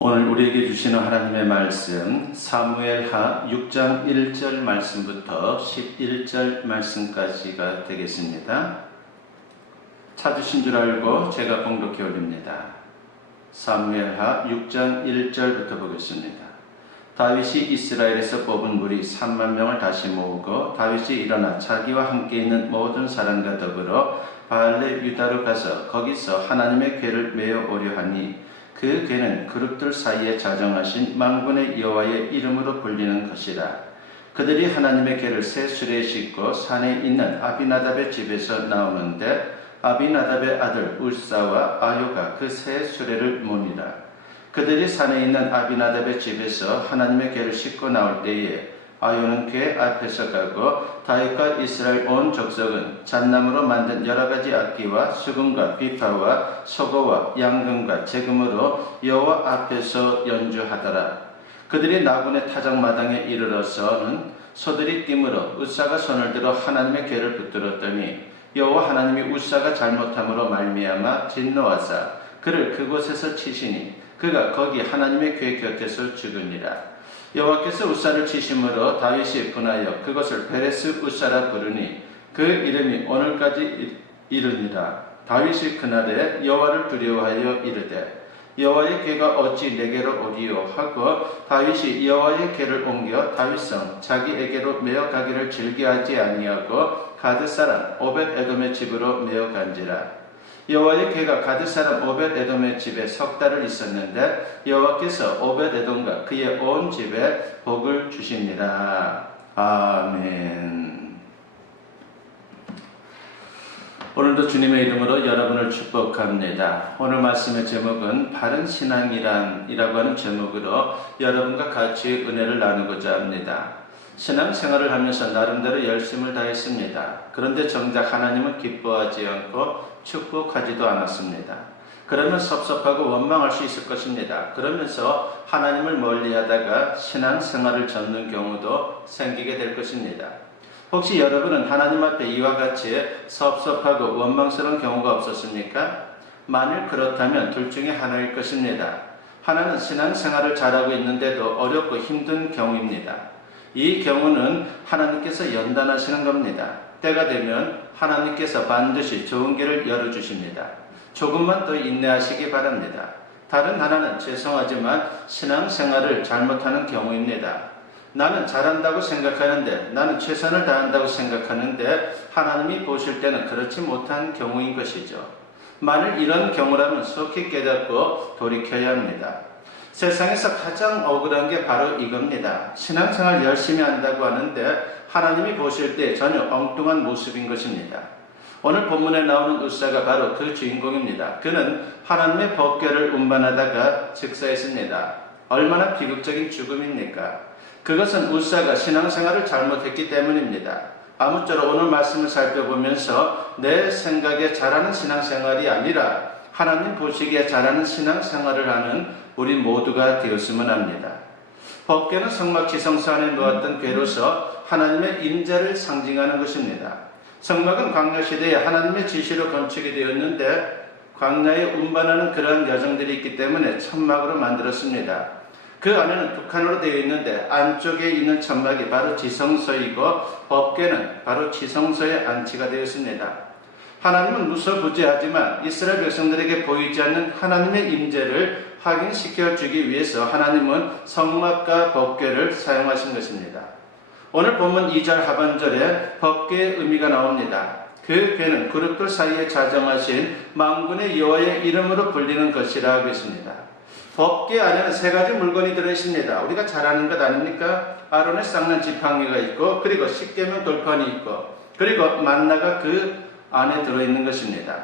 오늘 우리에게 주시는 하나님의 말씀 사무엘하 6장 1절 말씀부터 11절 말씀까지가 되겠습니다. 찾으신 줄 알고 제가 봉독해 올립니다. 사무엘하 6장 1절부터 보겠습니다. 다윗이 이스라엘에서 뽑은 무리 3만 명을 다시 모으고 다윗이 일어나 자기와 함께 있는 모든 사람과 더불어 바알레 유다로 가서 거기서 하나님의 궤를 메어 오려 하니 그 궤는 그룹들 사이에 자정하신 만군의 여호와의 이름으로 불리는 것이라. 그들이 하나님의 궤를 새 수레에 싣고 산에 있는 아비나답의 집에서 나오는데 아비나답의 아들 울사와 아요가 그 새 수레를 모니라. 그들이 산에 있는 아비나답의 집에서 하나님의 궤를 싣고 나올 때에 아요는 궤 앞에서 가고 다윗과 이스라엘 온 족속은 잣나무로 만든 여러가지 악기와 수금과 비파와 소고와 양금과 재금으로 여호와 앞에서 연주하더라. 그들이 나군의 타작마당에 이르러서는 소들이 띠므로 웃사가 손을 들어 하나님의 궤를 붙들었더니 여호와 하나님이 웃사가 잘못함으로 말미암아 진노하사 그를 그곳에서 치시니 그가 거기 하나님의 궤 곁에서 죽으니라. 여호와께서 웃사를 치심으로 다윗이 분하여 그것을 베레스 웃사라 부르니 그 이름이 오늘까지 이르니라. 다윗이 그날에 여호와를 두려워하여 이르되 여호와의 궤가 어찌 내게로 오리요 하고 다윗이 여호와의 궤를 옮겨 다윗성 자기에게로 메어 가기를 즐겨하지 아니하고 가드 사람 오벳 에돔의 집으로 메어 간지라. 여호와의 궤가 가드 사람 오벳 에돔의 집에 석 달을 있었는데 여호와께서 오벳 에돔과 그의 온 집에 복을 주시니라. 아멘. 오늘도 주님의 이름으로 여러분을 축복합니다. 오늘 말씀의 제목은 바른 신앙이란이라고 하는 제목으로 여러분과 같이 은혜를 나누고자 합니다. 신앙생활을 하면서 나름대로 열심을 다했습니다. 그런데 정작 하나님은 기뻐하지 않고 축복하지도 않았습니다. 그러면 섭섭하고 원망할 수 있을 것입니다. 그러면서 하나님을 멀리하다가 신앙생활을 접는 경우도 생기게 될 것입니다. 혹시 여러분은 하나님 앞에 이와 같이 섭섭하고 원망스러운 경우가 없었습니까? 만일 그렇다면 둘 중에 하나일 것입니다. 하나는 신앙생활을 잘하고 있는데도 어렵고 힘든 경우입니다. 이 경우는 하나님께서 연단하시는 겁니다. 때가 되면 하나님께서 반드시 좋은 길을 열어주십니다. 조금만 더 인내하시기 바랍니다. 다른 하나는 죄송하지만 신앙생활을 잘못하는 경우입니다. 나는 잘한다고 생각하는데, 나는 최선을 다한다고 생각하는데 하나님이 보실 때는 그렇지 못한 경우인 것이죠. 만일 이런 경우라면 속히 깨닫고 돌이켜야 합니다. 세상에서 가장 억울한 게 바로 이겁니다. 신앙생활 열심히 한다고 하는데 하나님이 보실 때 전혀 엉뚱한 모습인 것입니다. 오늘 본문에 나오는 웃사가 바로 그 주인공입니다. 그는 하나님의 법궤를 운반하다가 즉사했습니다. 얼마나 비극적인 죽음입니까? 그것은 웃사가 신앙생활을 잘못했기 때문입니다. 아무쪼록 오늘 말씀을 살펴보면서 내 생각에 잘하는 신앙생활이 아니라 하나님 보시기에 잘하는 신앙생활을 하는 우리 모두가 되었으면 합니다. 법궤는 성막지성소 안에 놓았던 궤로서 하나님의 임재를 상징하는 것입니다. 성막은 광야시대에 하나님의 지시로 건축이 되었는데 광야에 운반하는 그러한 여정들이 있기 때문에 천막으로 만들었습니다. 그 안에는 북한으로 되어 있는데 안쪽에 있는 천막이 바로 지성소이고 법궤는 바로 지성소에 안치가 되었습니다. 하나님은 무소부재하지만 이스라엘 백성들에게 보이지 않는 하나님의 임재를 확인시켜 주기 위해서 하나님은 성막과 법궤를 사용하신 것입니다. 오늘 본문 2절 하반절에 법궤의 의미가 나옵니다. 그 궤는 그룹들 사이에 자정하신 만군의 여호와의 이름으로 불리는 것이라 하고 있습니다. 법궤 안에는 세 가지 물건이 들어있습니다. 우리가 잘 아는 것 아닙니까? 아론의 쌍난 지팡이가 있고, 그리고 십계명 돌판이 있고, 그리고 만나가 그 안에 들어있는 것입니다.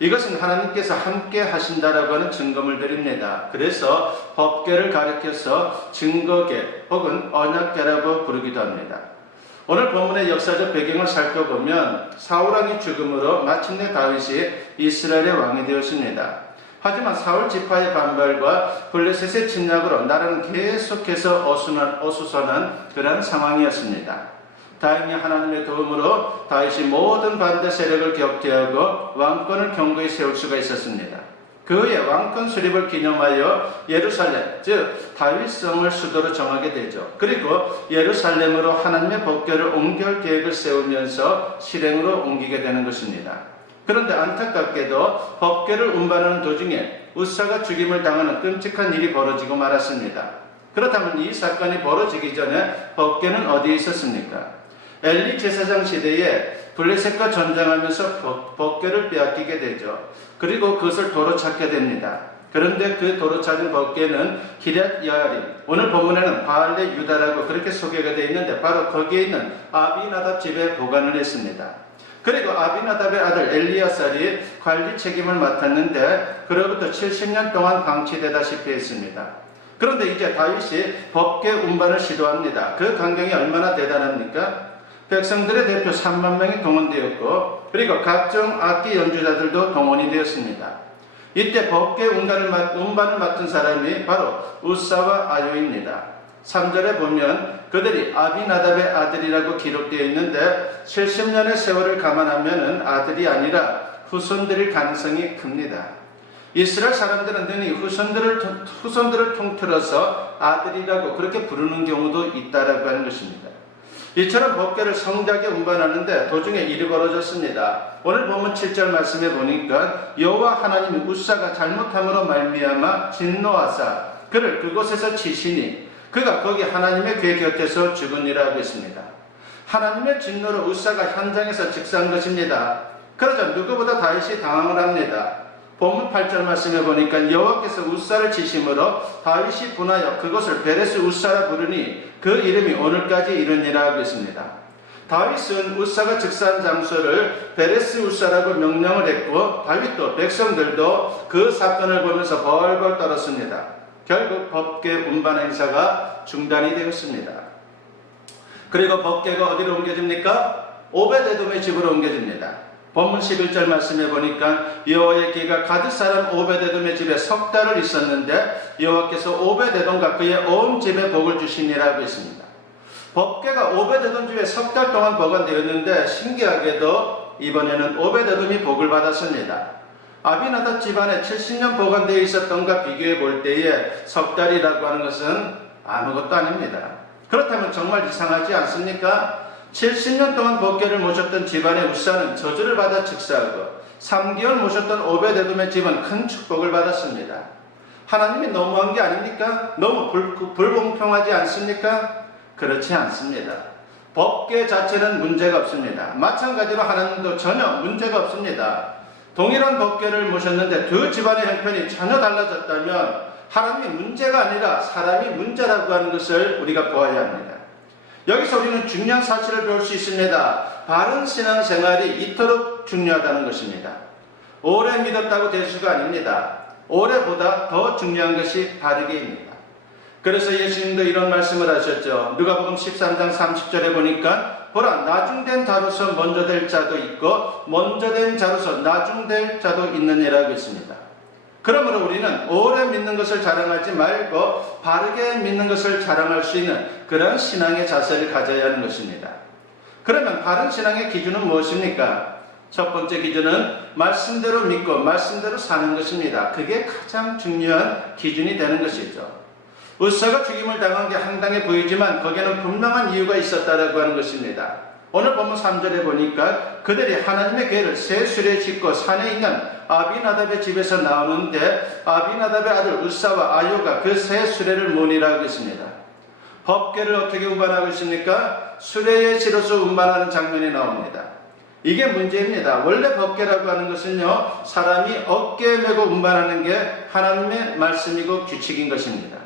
이것은 하나님께서 함께 하신다라고 하는 증거물들입니다. 그래서 법궤를 가리켜서 증거궤 혹은 언약궤라고 부르기도 합니다. 오늘 본문의 역사적 배경을 살펴보면 사울왕의 죽음으로 마침내 다윗이 이스라엘의 왕이 되었습니다. 하지만 사울 지파의 반발과 블레셋의 침략으로 나라는 계속해서 어수선한 그런 상황이었습니다. 다행히 하나님의 도움으로 다윗이 모든 반대 세력을 격퇴하고 왕권을 견고히 세울 수가 있었습니다. 그 후에 왕권 수립을 기념하여 예루살렘, 즉 다윗성을 수도로 정하게 되죠. 그리고 예루살렘으로 하나님의 법궤를 옮길 계획을 세우면서 실행으로 옮기게 되는 것입니다. 그런데 안타깝게도 법궤를 운반하는 도중에 우사가 죽임을 당하는 끔찍한 일이 벌어지고 말았습니다. 그렇다면 이 사건이 벌어지기 전에 법궤는 어디에 있었습니까? 엘리 제사장 시대에 블레셋과 전쟁하면서 법궤를 빼앗기게 되죠. 그리고 그것을 도로 찾게 됩니다. 그런데 그 도로 찾은 법궤는 기럇 여아림, 오늘 본문에는 바알레 유다라고 그렇게 소개가 되어 있는데 바로 거기에 있는 아비나답 집에 보관을 했습니다. 그리고 아비나답의 아들 엘리야살이 관리 책임을 맡았는데 그로부터 70년 동안 방치되다시피 했습니다. 그런데 이제 다윗이 법궤 운반을 시도합니다. 그 광경이 얼마나 대단합니까? 백성들의 대표 3만 명이 동원되었고 그리고 각종 악기 연주자들도 동원이 되었습니다. 이때 법궤 운반을 맡은 사람이 바로 우사와 아요입니다. 3절에 보면 그들이 아비나답의 아들이라고 기록되어 있는데 70년의 세월을 감안하면 아들이 아니라 후손들일 가능성이 큽니다. 이스라엘 사람들은 능히 후손들을 통틀어서 아들이라고 그렇게 부르는 경우도 있다라고 하는 것입니다. 이처럼 법궤를 성작에 운반하는데 도중에 일이 벌어졌습니다. 오늘 본문 7절 말씀에 보니까 여호와 하나님이 우사가 잘못함으로 말미암아 진노하사 그를 그곳에서 치시니 그가 거기 하나님의 궤 곁에서 죽으니라 했습니다. 하나님의 진노로 우사가 현장에서 즉사한 것입니다. 그러자 누구보다 다윗이 당황을 합니다. 본문 8절 말씀에 보니까 여호와께서 우사를 치심으로 다윗이 분하여 그것을 베레스 우사라 부르니 그 이름이 오늘까지 이르니라 했습니다. 다윗은 우사가 즉사한 장소를 베레스 우사라고 명령을 했고 다윗도 백성들도 그 사건을 보면서 벌벌 떨었습니다. 결국 법궤 운반 행사가 중단이 되었습니다. 그리고 법궤가 어디로 옮겨집니까? 오베데돔의 집으로 옮겨집니다. 본문 11절 말씀에 보니까 여호와의 기가 가드 사람 오베데돔의 집에 석 달을 있었는데 여호와께서 오베데돔과 그의 온 집에 복을 주시니라고 했습니다. 법궤가 오베데돔 집에 석 달 동안 보관되었는데 신기하게도 이번에는 오베데돔이 복을 받았습니다. 아비나답 집안에 70년 보관되어 있었던가 비교해 볼 때에 석 달이라고 하는 것은 아무것도 아닙니다. 그렇다면 정말 이상하지 않습니까? 70년 동안 법궤를 모셨던 집안의 우사는 저주를 받아 즉사하고 3개월 모셨던 오베데돔의 집은 큰 축복을 받았습니다. 하나님이 너무한 게 아닙니까? 너무 불공평하지 않습니까? 그렇지 않습니다. 법궤 자체는 문제가 없습니다. 마찬가지로 하나님도 전혀 문제가 없습니다. 동일한 법궤를 모셨는데 두 집안의 형편이 전혀 달라졌다면 하나님이 문제가 아니라 사람이 문제라고 하는 것을 우리가 보아야 합니다. 여기서 우리는 중요한 사실을 배울 수 있습니다. 바른 신앙생활이 이토록 중요하다는 것입니다. 오래 믿었다고 대수가 아닙니다. 오래보다 더 중요한 것이 바르게입니다. 그래서 예수님도 이런 말씀을 하셨죠. 누가복음 13장 30절에 보니까 보라 나중된 자로서 먼저 될 자도 있고 먼저 된 자로서 나중될 자도 있느니라고 했습니다. 그러므로 우리는 오래 믿는 것을 자랑하지 말고 바르게 믿는 것을 자랑할 수 있는 그런 신앙의 자세를 가져야 하는 것입니다. 그러면 바른 신앙의 기준은 무엇입니까? 첫 번째 기준은 말씀대로 믿고 말씀대로 사는 것입니다. 그게 가장 중요한 기준이 되는 것이죠. 우사가 죽임을 당한 게 황당해 보이지만 거기에는 분명한 이유가 있었다라고 하는 것입니다. 오늘 본문 3절에 보니까 그들이 하나님의 궤를 새 수레에 짓고 산에 있는 아비나답의 집에서 나오는데 아비나답의 아들 우사와 아요가 그 새 수레를 모니라고 했습니다. 법궤를 어떻게 운반하고 있습니까? 수레에 실어서 운반하는 장면이 나옵니다. 이게 문제입니다. 원래 법궤라고 하는 것은요, 사람이 어깨에 메고 운반하는 게 하나님의 말씀이고 규칙인 것입니다.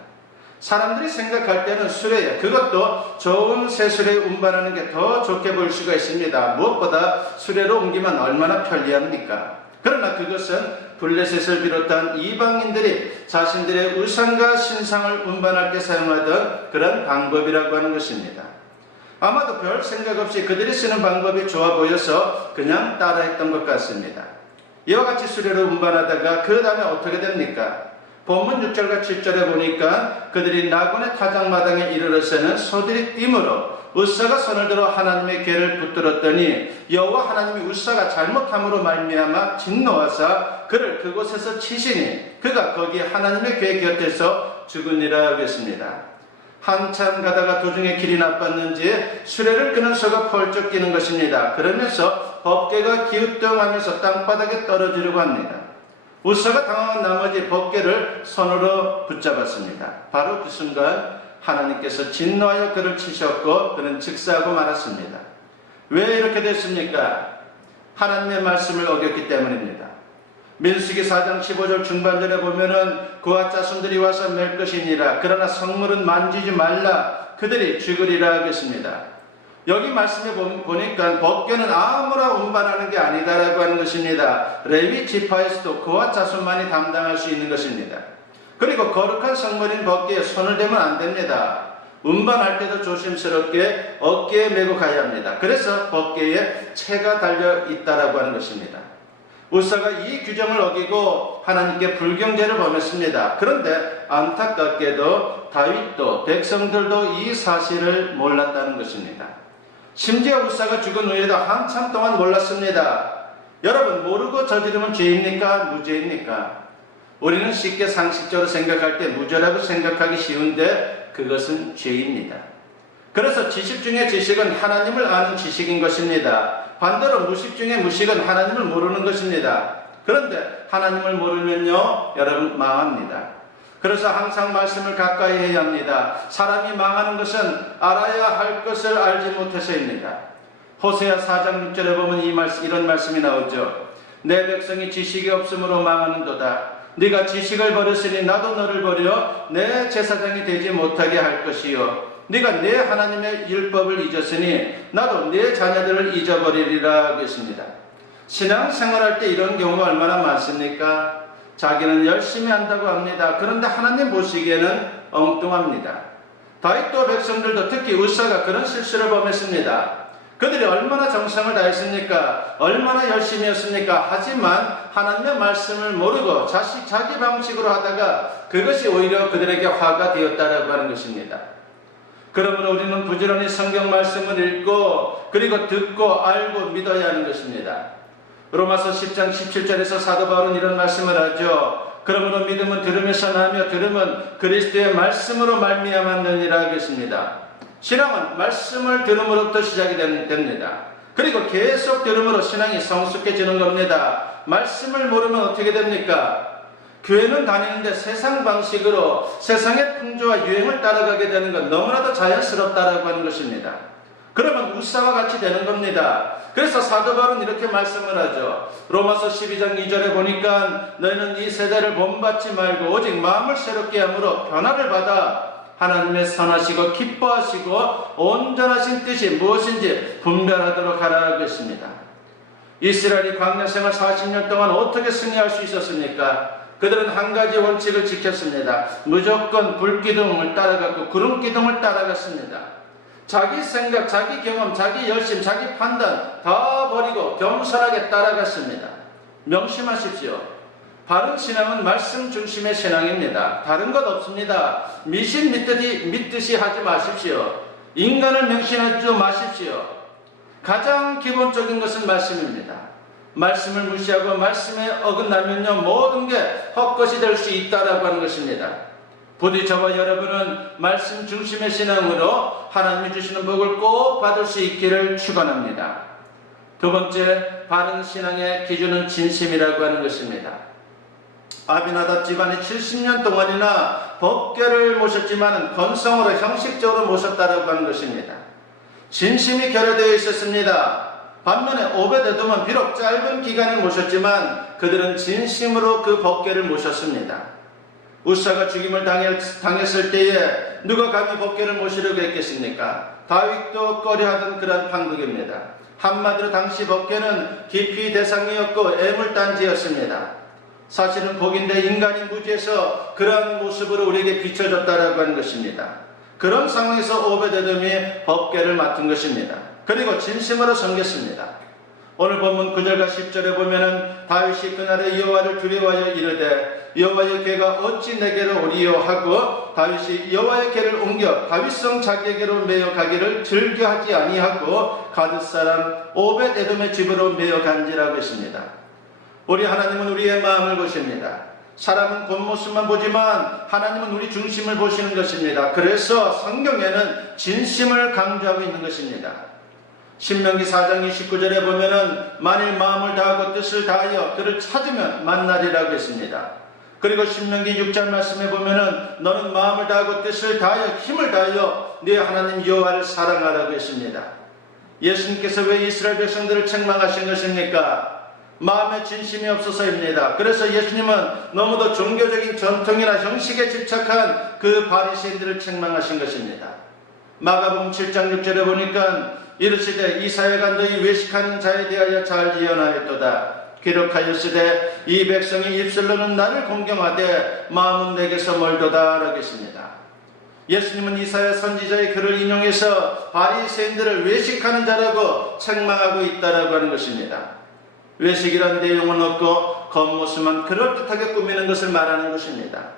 사람들이 생각할 때는 수레에, 그것도 좋은 새 수레에 운반하는 게 더 좋게 보일 수가 있습니다. 무엇보다 수레로 옮기면 얼마나 편리합니까? 그러나 그것은 블레셋을 비롯한 이방인들이 자신들의 우상과 신상을 운반할 때 사용하던 그런 방법이라고 하는 것입니다. 아마도 별 생각 없이 그들이 쓰는 방법이 좋아 보여서 그냥 따라했던 것 같습니다. 이와 같이 수레로 운반하다가 그 다음에 어떻게 됩니까? 본문 6절과 7절에 보니까 그들이 나곤의 타작마당에 이르러서는 소들이 띠므로 웃사가 손을 들어 하나님의 궤를 붙들었더니 여호와 하나님이 웃사가 잘못함으로 말미암아 진노하사 그를 그곳에서 치시니 그가 거기에 하나님의 궤 곁에서 죽으니라 하겠습니다. 한참 가다가 도중에 길이 나빴는지 수레를 끄는 소가 펄쩍 뛰는 것입니다. 그러면서 법궤가 기우뚱하면서 땅바닥에 떨어지려고 합니다. 웃사가 당황한 나머지 법궤를 손으로 붙잡았습니다. 바로 그 순간 하나님께서 진노하여 그를 치셨고 그는 즉사하고 말았습니다. 왜 이렇게 됐습니까? 하나님의 말씀을 어겼기 때문입니다. 민수기 4장 15절 중반절에 보면은 그와 자손들이 와서 맬 것이니라. 그러나 성물은 만지지 말라. 그들이 죽으리라 하겠습니다. 여기 말씀에 보니까 법궤는 아무나 운반하는 게 아니다라고 하는 것입니다. 레위 지파에서도 그와 자손만이 담당할 수 있는 것입니다. 그리고 거룩한 성물인 법궤에 손을 대면 안 됩니다. 운반할 때도 조심스럽게 어깨에 메고 가야 합니다. 그래서 법궤에 채가 달려 있다라고 하는 것입니다. 웃사가 이 규정을 어기고 하나님께 불경죄를 범했습니다. 그런데 안타깝게도 다윗도 백성들도 이 사실을 몰랐다는 것입니다. 심지어 웃사가 죽은 후에도 한참 동안 몰랐습니다. 여러분, 모르고 저지르면 죄입니까? 무죄입니까? 우리는 쉽게 상식적으로 생각할 때 무죄라고 생각하기 쉬운데 그것은 죄입니다. 그래서 지식 중에 지식은 하나님을 아는 지식인 것입니다. 반대로 무식 중에 무식은 하나님을 모르는 것입니다. 그런데 하나님을 모르면요, 여러분 망합니다. 그래서 항상 말씀을 가까이 해야 합니다. 사람이 망하는 것은 알아야 할 것을 알지 못해서입니다. 호세아 4장 6절에 보면 이런 말씀이 나오죠. 내 백성이 지식이 없으므로 망하는도다. 네가 지식을 버렸으니 나도 너를 버려 내 제사장이 되지 못하게 할 것이요. 네가 내 하나님의 율법을 잊었으니 나도 내 자녀들을 잊어버리리라 하겠습니다. 신앙생활할 때 이런 경우가 얼마나 많습니까? 자기는 열심히 한다고 합니다. 그런데 하나님 보시기에는 엉뚱합니다. 다윗도 백성들도 특히 웃사가 그런 실수를 범했습니다. 그들이 얼마나 정성을 다했습니까? 얼마나 열심히 했습니까? 하지만 하나님의 말씀을 모르고 자기 방식으로 하다가 그것이 오히려 그들에게 화가 되었다라고 하는 것입니다. 그러므로 우리는 부지런히 성경 말씀을 읽고 그리고 듣고 알고 믿어야 하는 것입니다. 로마서 10장 17절에서 사도 바울은 이런 말씀을 하죠. 그러므로 믿음은 들음에서 나며 들음은 그리스도의 말씀으로 말미암았느니라 하겠습니다. 신앙은 말씀을 들음으로부터 시작이 됩니다. 그리고 계속 들음으로 신앙이 성숙해지는 겁니다. 말씀을 모르면 어떻게 됩니까? 교회는 다니는데 세상 방식으로 세상의 풍조와 유행을 따라가게 되는 건 너무나도 자연스럽다라고 하는 것입니다. 그러면 웃사와 같이 되는 겁니다. 그래서 사도 바울은 이렇게 말씀을 하죠. 로마서 12장 2절에 보니까 너희는 이 세대를 본받지 말고 오직 마음을 새롭게 함으로 변화를 받아 하나님의 선하시고 기뻐하시고 온전하신 뜻이 무엇인지 분별하도록 하라 하겠습니다. 이스라엘이 광야생활 40년 동안 어떻게 승리할 수 있었습니까? 그들은 한 가지 원칙을 지켰습니다. 무조건 불기둥을 따라갔고 구름기둥을 따라갔습니다. 자기 생각, 자기 경험, 자기 열심, 자기 판단 다 버리고 겸손하게 따라갔습니다. 명심하십시오. 바른 신앙은 말씀 중심의 신앙입니다. 다른 것 없습니다. 미신 믿듯이 하지 마십시오. 인간을 맹신하지 마십시오. 가장 기본적인 것은 말씀입니다. 말씀을 무시하고 말씀에 어긋나면요 모든 게 헛것이 될 수 있다라고 하는 것입니다. 부디 저와 여러분은 말씀 중심의 신앙으로 하나님이 주시는 복을 꼭 받을 수 있기를 축원합니다. 두 번째, 바른 신앙의 기준은 진심이라고 하는 것입니다. 아비나답 집안이 70년 동안이나 법궤를 모셨지만 건성으로 형식적으로 모셨다라고 하는 것입니다. 진심이 결여되어 있었습니다. 반면에 오벳에돔은 비록 짧은 기간을 모셨지만 그들은 진심으로 그 법궤를 모셨습니다. 웃사가 죽임을 당했을 때에 누가 감히 법궤를 모시려고 했겠습니까? 다윗도 꺼려하던 그런 판국입니다. 한마디로 당시 법궤는 기피 대상이었고 애물단지였습니다. 사실은 복인데 인간이 무지해서 그러한 모습으로 우리에게 비춰졌다라고 하는 것입니다. 그런 상황에서 오벳에돔이 법궤를 맡은 것입니다. 그리고 진심으로 섬겼습니다. 오늘 본문 9절과 10절에 보면은 다윗이 그날에 여호와를 두려워하여 이르되 여호와의 궤가 어찌 내게로 오리요 하고 다윗이 여호와의 궤를 옮겨 다윗성 자기에게로 메어 가기를 즐겨하지 아니하고 가드 사람 오벳 에돔의 집으로 메어 간지라고 했습니다. 우리 하나님은 우리의 마음을 보십니다. 사람은 겉모습만 보지만 하나님은 우리 중심을 보시는 것입니다. 그래서 성경에는 진심을 강조하고 있는 것입니다. 신명기 4장 29절에 보면은 만일 마음을 다하고 뜻을 다하여 그를 찾으면 만나리라고 했습니다. 그리고 신명기 6장 말씀에 보면은 너는 마음을 다하고 뜻을 다하여 힘을 다하여 네 하나님 여호와를 사랑하라고 했습니다. 예수님께서 왜 이스라엘 백성들을 책망하신 것입니까? 마음에 진심이 없어서입니다. 그래서 예수님은 너무도 종교적인 전통이나 형식에 집착한 그 바리새인들을 책망하신 것입니다. 마가복음 7장 6절에 보니까 이르시되 이사야가 너희 외식하는 자에 대하여 잘 예언하였도다. 기록하였으되 이 백성이 입술로는 나를 공경하되 마음은 내게서 멀도다 라고 했습니다. 예수님은 이사야 선지자의 글을 인용해서 바리새인들을 외식하는 자라고 책망하고 있다라고 하는 것입니다. 외식이란 내용은 없고 겉모습만 그럴듯하게 꾸미는 것을 말하는 것입니다.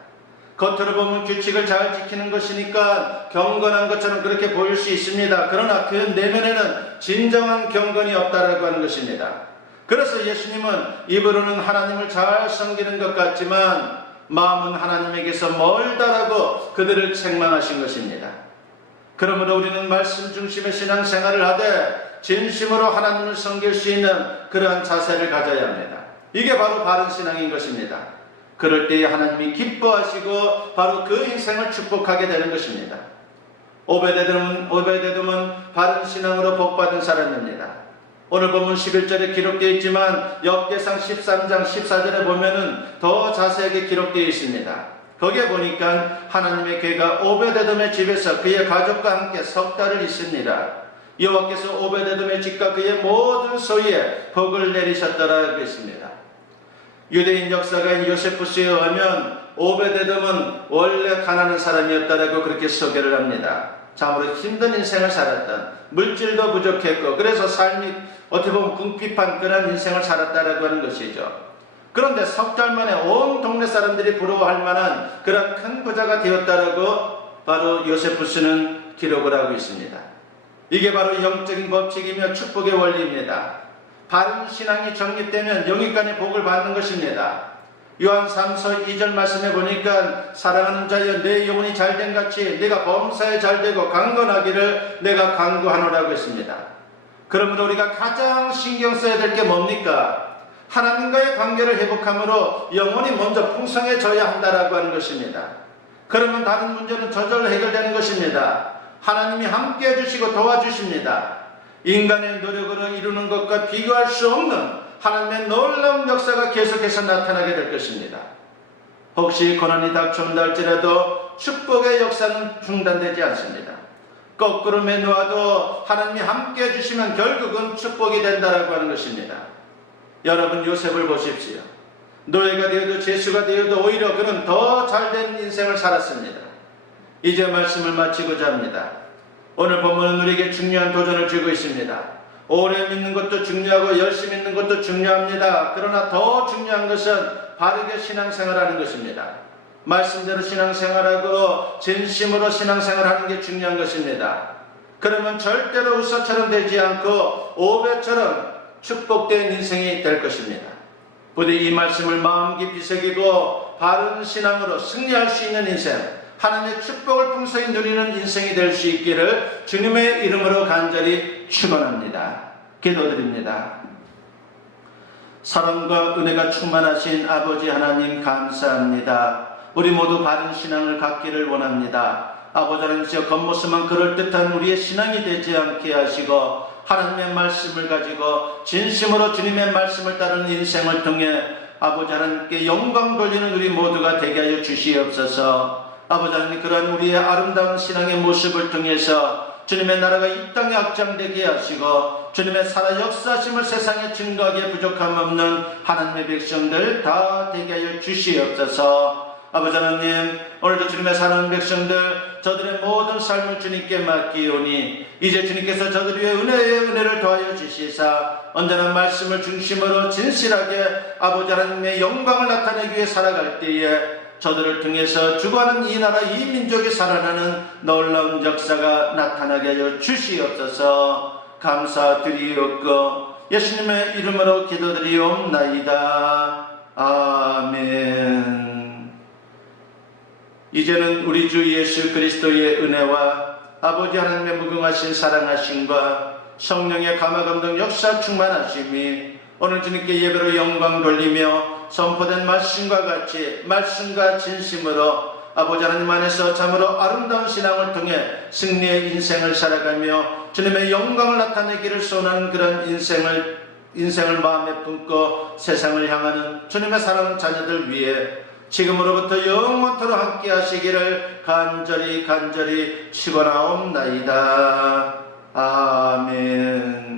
겉으로 보면 규칙을 잘 지키는 것이니까 경건한 것처럼 그렇게 보일 수 있습니다. 그러나 그 내면에는 진정한 경건이 없다라고 하는 것입니다. 그래서 예수님은 입으로는 하나님을 잘 섬기는 것 같지만 마음은 하나님에게서 멀다라고 그들을 책망하신 것입니다. 그러므로 우리는 말씀 중심의 신앙생활을 하되 진심으로 하나님을 섬길 수 있는 그러한 자세를 가져야 합니다. 이게 바로 바른 신앙인 것입니다. 그럴 때에 하나님이 기뻐하시고 바로 그 인생을 축복하게 되는 것입니다. 오베데돔은 바른 신앙으로 복받은 사람입니다. 오늘 본문 11절에 기록되어 있지만 역대상 13장 14절에 보면은 더 자세하게 기록되어 있습니다. 거기에 보니까 하나님의 궤가 오베데돔의 집에서 그의 가족과 함께 석 달을 있습니다. 여호와께서 오베데돔의 집과 그의 모든 소유에 복을 내리셨더라고 했습니다. 유대인 역사가인 요세푸스에 의하면 오베데돔은 원래 가난한 사람이었다라고 그렇게 소개를 합니다. 참으로 힘든 인생을 살았던, 물질도 부족했고 그래서 삶이 어떻게 보면 궁핍한 그런 인생을 살았다라고 하는 것이죠. 그런데 석 달 만에 온 동네 사람들이 부러워할 만한 그런 큰 부자가 되었다라고 바로 요세푸스는 기록을 하고 있습니다. 이게 바로 영적인 법칙이며 축복의 원리입니다. 바른 신앙이 정립되면 영육간의 복을 받는 것입니다. 요한 3서 2절 말씀에 보니까 사랑하는 자여 내 영혼이 잘된 같이 네가 범사에 잘되고 강건하기를 내가 간구하노라고 했습니다. 그러므로 우리가 가장 신경 써야 될 게 뭡니까? 하나님과의 관계를 회복함으로 영혼이 먼저 풍성해져야 한다라고 하는 것입니다. 그러면 다른 문제는 저절로 해결되는 것입니다. 하나님이 함께 해주시고 도와주십니다. 인간의 노력으로 이루는 것과 비교할 수 없는 하나님의 놀라운 역사가 계속해서 나타나게 될 것입니다. 혹시 고난이 닥쳐온다 할지라도 축복의 역사는 중단되지 않습니다. 거꾸로 매놓아도 하나님이 함께 해주시면 결국은 축복이 된다라고 하는 것입니다. 여러분 요셉을 보십시오. 노예가 되어도 죄수가 되어도 오히려 그는 더 잘된 인생을 살았습니다. 이제 말씀을 마치고자 합니다. 오늘 본문은 우리에게 중요한 도전을 주고 있습니다. 오래 믿는 것도 중요하고 열심히 믿는 것도 중요합니다. 그러나 더 중요한 것은 바르게 신앙생활하는 것입니다. 말씀대로 신앙생활하고 진심으로 신앙생활하는 게 중요한 것입니다. 그러면 절대로 우사처럼 되지 않고 오벳처럼 축복된 인생이 될 것입니다. 부디 이 말씀을 마음 깊이 새기고 바른 신앙으로 승리할 수 있는 인생, 하나님의 축복을 풍성히 누리는 인생이 될 수 있기를 주님의 이름으로 간절히 축원합니다. 기도드립니다. 사랑과 은혜가 충만하신 아버지 하나님 감사합니다. 우리 모두 바른 신앙을 갖기를 원합니다. 아버지 하나님께서 겉모습만 그럴듯한 우리의 신앙이 되지 않게 하시고 하나님의 말씀을 가지고 진심으로 주님의 말씀을 따르는 인생을 통해 아버지 하나님께 영광 돌리는 우리 모두가 되게 하여 주시옵소서. 아버지 하나님 그러한 우리의 아름다운 신앙의 모습을 통해서 주님의 나라가 이 땅에 확장되게 하시고 주님의 살아 역사하심을 세상에 증거하기에 부족함 없는 하나님의 백성들 다 되게 하여 주시옵소서. 아버지 하나님, 오늘도 주님의 사랑하는 백성들, 저들의 모든 삶을 주님께 맡기오니 이제 주님께서 저들 위에 은혜를 더하여 주시사 언제나 말씀을 중심으로 진실하게 아버지 하나님의 영광을 나타내기 위해 살아갈 때에 저들을 통해서 주관하는 이 나라 이 민족이 살아나는 놀라운 역사가 나타나게 하여 주시옵소서. 감사드리옵고 예수님의 이름으로 기도드리옵나이다. 아멘. 이제는 우리 주 예수 그리스도의 은혜와 아버지 하나님의 무궁하신 사랑하심과 성령의 감화감동 역사 충만하심이 오늘 주님께 예배로 영광 돌리며 선포된 말씀과 같이 말씀과 진심으로 아버지 하나님 안에서 참으로 아름다운 신앙을 통해 승리의 인생을 살아가며 주님의 영광을 나타내기를 소원하는 그런 인생을 마음에 품고 세상을 향하는 주님의 사랑하는 자녀들 위해 지금으로부터 영원토록 함께 하시기를 간절히 축원하옵나이다. 아멘.